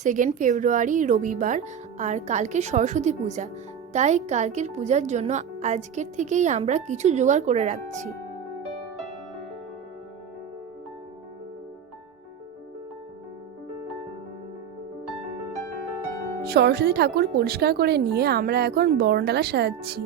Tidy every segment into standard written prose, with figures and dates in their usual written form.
2 ফেব্রুয়ারি রবিবার আর কালকে সরস্বতী পূজা। তাই কালকের পূজার জন্য আজকের থেকেই আমরা কিছু জোগাড় করে রাখছি। সরস্বতী ঠাকুর পরিষ্কার করে নিয়ে আমরা এখন বরণডালা সাজাচ্ছি।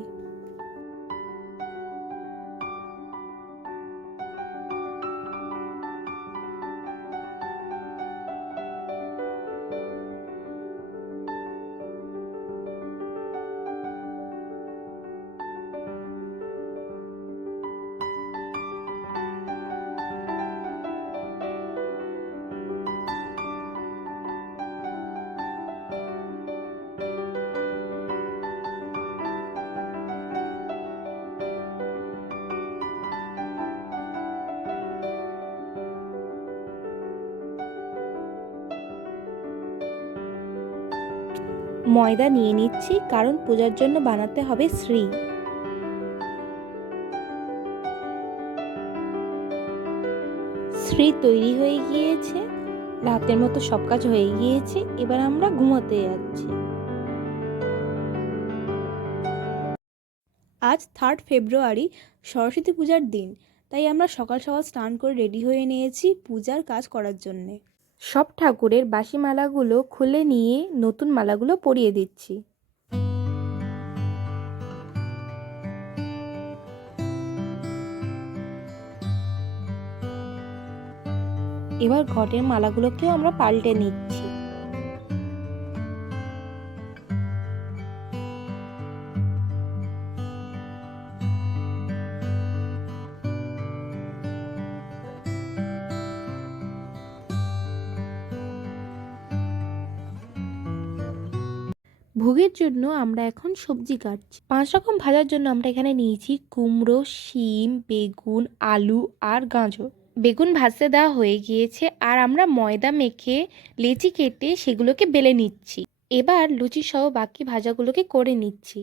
ময়দা নিয়ে নিচ্ছি, কারণ পূজার জন্য বানাতে হবে শ্রী। শ্রী তৈরি হয়ে গিয়েছে, রাতের মতো সব কাজ হয়ে গিয়েছে। এবার আমরা ঘুমোতে যাচ্ছি। আজ 3 ফেব্রুয়ারি সরস্বতী পূজার দিন, তাই আমরা সকাল সকাল স্নান করে রেডি হয়ে নিয়েছি পূজার কাজ করার জন্যে। সব ঠাকুরের বাসি মালাগুলো খুলে নিয়ে নতুন মালাগুলো পরিয়ে দিচ্ছি। এবার ঘটের মালাগুলোকেও আমরা পাল্টে নিচ্ছি। ভোগের জন্য আমরা এখন সবজি কাটছি। 5 রকম ভাজার জন্য আমরা এখানে নিয়েছি কুমড়ো, শিম, বেগুন, আলু আর গাজর। বেগুন ভাজতে দেওয়া হয়ে গিয়েছে আর আমরা ময়দা মেখে লেচি কেটে সেগুলোকে বেলে নিচ্ছি। এবার লুচি সহ বাকি ভাজাগুলোকে করে নিচ্ছি।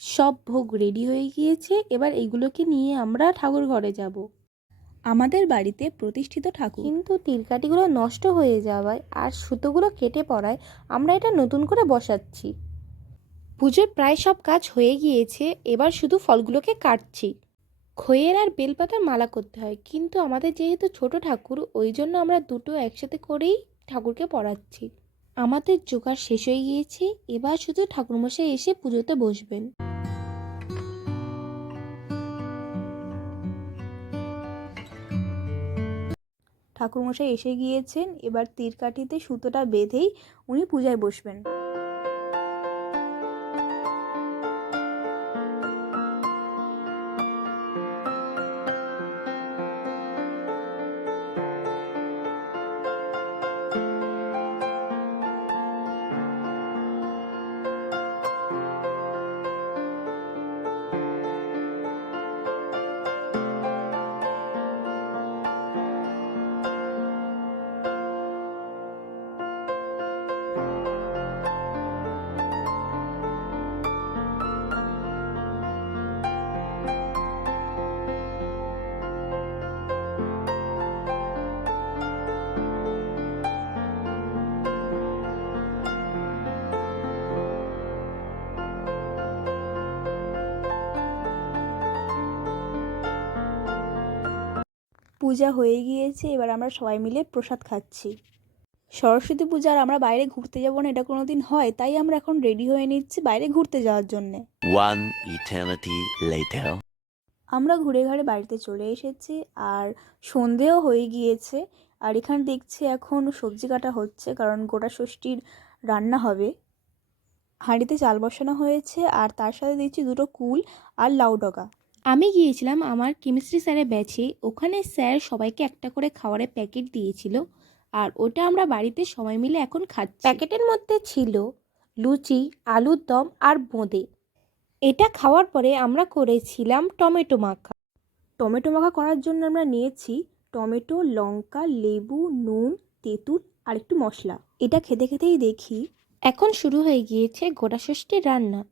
সব ভোগ রেডি হয়ে গিয়েছে, এবার এগুলোকে নিয়ে আমরা ঠাকুর ঘরে যাব। আমাদের বাড়িতে প্রতিষ্ঠিত ঠাকুর, কিন্তু তিলকাঠিগুলো নষ্ট হয়ে যাওয়ায় আর সুতোগুলো কেটে পড়ায় আমরা এটা নতুন করে বসাচ্ছি। পুজোর প্রায় সব কাজ হয়ে গিয়েছে, এবার শুধু ফলগুলোকে কাটছি। খইয়ের আর বেলপাতার মালা করতে হয়, কিন্তু আমাদের যেহেতু ছোট ঠাকুর, ওই জন্য আমরা দুটো একসাথে করেই ঠাকুরকে পরাচ্ছি। আমাদের জোগাড় শেষ হয়ে গিয়েছে, এবার শুধু ঠাকুরমশাই এসে পুজোতে বসবেন। ঠাকুরমশাই এসে গিয়েছেন। এবার তীরকাঠিতে সুতোটা বেঁধেই উনি পূজায় বসবেন। পূজা হয়ে গিয়েছে, এবার আমরা সবাই মিলে প্রসাদ খাচ্ছি। সরস্বতী পূজার আমরা বাইরে ঘুরতে যাবো না, এটা কোনোদিন হয়, তাই আমরা এখন রেডি হয়ে নিচ্ছি বাইরে ঘুরতে যাওয়ার জন্যে। One eternity later. আমরা ঘুরে ঘাড়ে বাড়িতে চলে এসেছি আর সন্ধেও হয়ে গিয়েছে। আর এখানে দেখছি এখন সবজি কাটা হচ্ছে, কারণ গোটা ষষ্ঠীর রান্না হবে। হাঁড়িতে চাল বসানো হয়েছে আর তার সাথে দেখছি দুটো কুল আর লাউ ডগা। আমি গিয়েছিলাম আমার কেমিস্ট্রি স্যারের ব্যাচে, ওখানে স্যার সবাইকে একটা করে খাবারের প্যাকেট দিয়েছিল আর ওটা আমরা বাড়িতে সবাই মিলে এখন খাচ্ছি। প্যাকেটের মধ্যে ছিল লুচি, আলুর দম আর বোঁদে। এটা খাওয়ার পরে আমরা করেছিলাম টমেটো মাখা। টমেটো মাখা করার জন্য আমরা নিয়েছি টমেটো, লঙ্কা, লেবু, নুন, তেঁতুল আর একটু মশলা। এটা খেতে খেতেই দেখি এখন শুরু হয়ে গিয়েছে গোটা ষষ্ঠীর রান্না।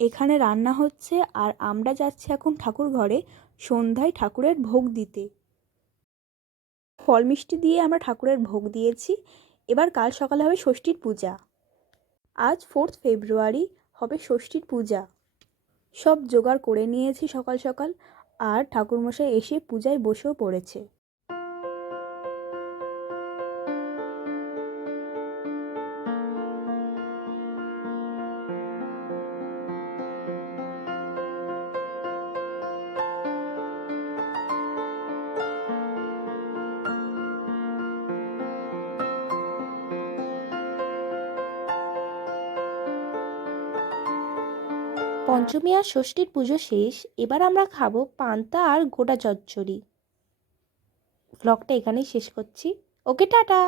এখানে রান্না হচ্ছে আর আমরা যাচ্ছি এখন ঠাকুর ঘরে সন্ধ্যায় ঠাকুরের ভোগ দিতে। ফল মিষ্টি দিয়ে আমরা ঠাকুরের ভোগ দিয়েছি। এবার কাল সকালে হবে ষষ্ঠীর পূজা। আজ 4 ফেব্রুয়ারি হবে ষষ্ঠীর পূজা। সব জোগাড় করে নিয়েছি সকাল সকাল, আর ঠাকুরমশাই এসে পূজায় বসেও পড়েছে। পঞ্চমী আর ষষ্ঠীর পুজো শেষ, এবার আমরা খাবো পান্তা আর গোটা চচ্চড়ি। ব্লগটা এখানেই শেষ করছি। ওকে, টাটা।